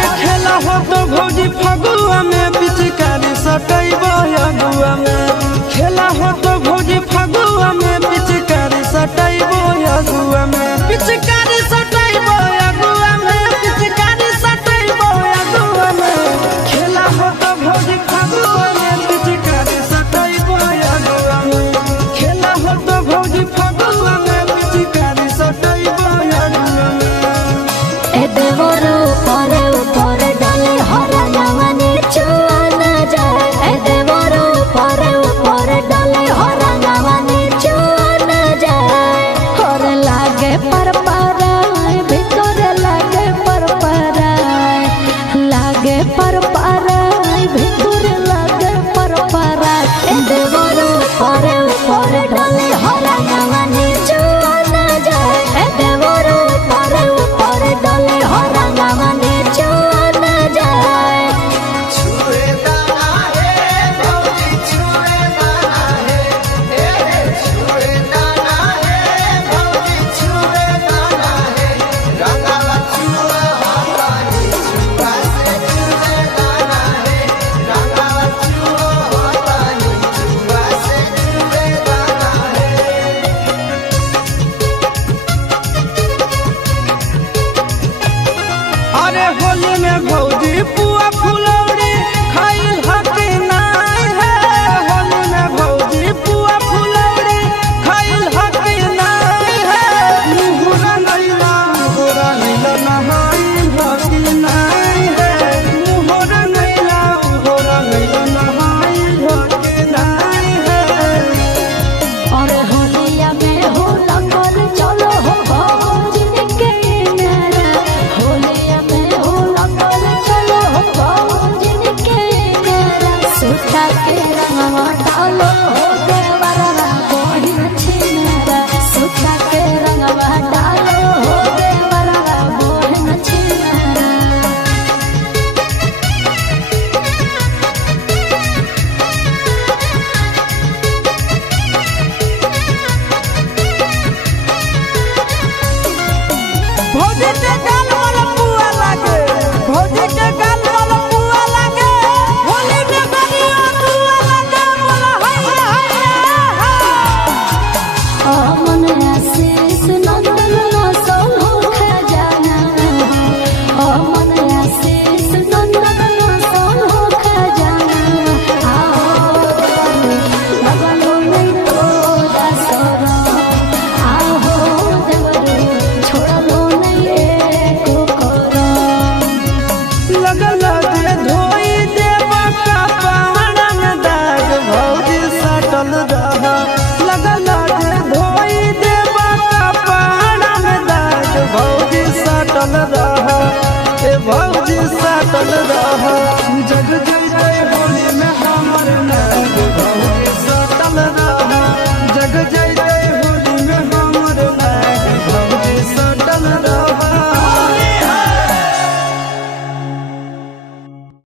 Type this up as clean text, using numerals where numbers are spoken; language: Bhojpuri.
अरे खेला हो तो भौजी फगुआ में पिचकारी सटैब अगुआ में। खेला हो तो भौजी फगुआ में पिचकारी सटैब अगुआ में। पिचकारी सटैब अगुआ में, पिचकारी सटैब अगुआ में। खेला हो तो भौजी फगुआ में पिचकारी सटैब अगुआ में। खेला हो तो भौजी फगुआ में पिचकारी सटैब अगुआ में। ए देवरो परे ऊपर डाले हरा नवनी छुआ न जाए। ए देवरो परे ऊपर डाले हरा नवनी छुआ न जाए। और लागे पर पराए भीतर लागे पर पराए, लागे पर पराए भीतर लागे पर पराए। ए देवरो परे ऊपर डाले हरा नवनी छुआ न जाए। ए देवरो परे ऊपर डाले हरा नवनी छुआ न जाए। अरे होली में भौजी पुआ फुलौरी खाइल हकी नाय है। होली में भौजी पुआ फुलौरी खाइल हकी नाय है। मुहरा नैला मुहरा नैला नहाइल हकी नाय है। मुहरा नैला मुहरा नैला नहाइल हकी नाय है। और होलिया में हो लगल चलो हो भौजी के नारा। होलिया में हो लगल चलो हो भौजी के नारा। सुखा के रंगवा डालो हो देवरवा बहिन छिनारा। सुखा के रंगवा डालो हो देवरवा बहिन छिनारा। भौजी के गाल वाला पुआ लागे, भौजी के गाल वाला पुआ लागे। होली में बढ़िया पुआ लागे, बोला हाय हाय हाय। अमन आशीष नंदन सोनो खजाना। अमन आशीष नंदन सोनो खजाना। आओ लगलो नहीं तो दसरा। आओ देवरो छोड़लो नहीं एको करो। लगल दे धोई देवा कपाड़ में दाग भौजी सटल रह। लगल दे धोई देवा कपाड़ में दाग भौजी सटल रह। ए भौजी सटल रह।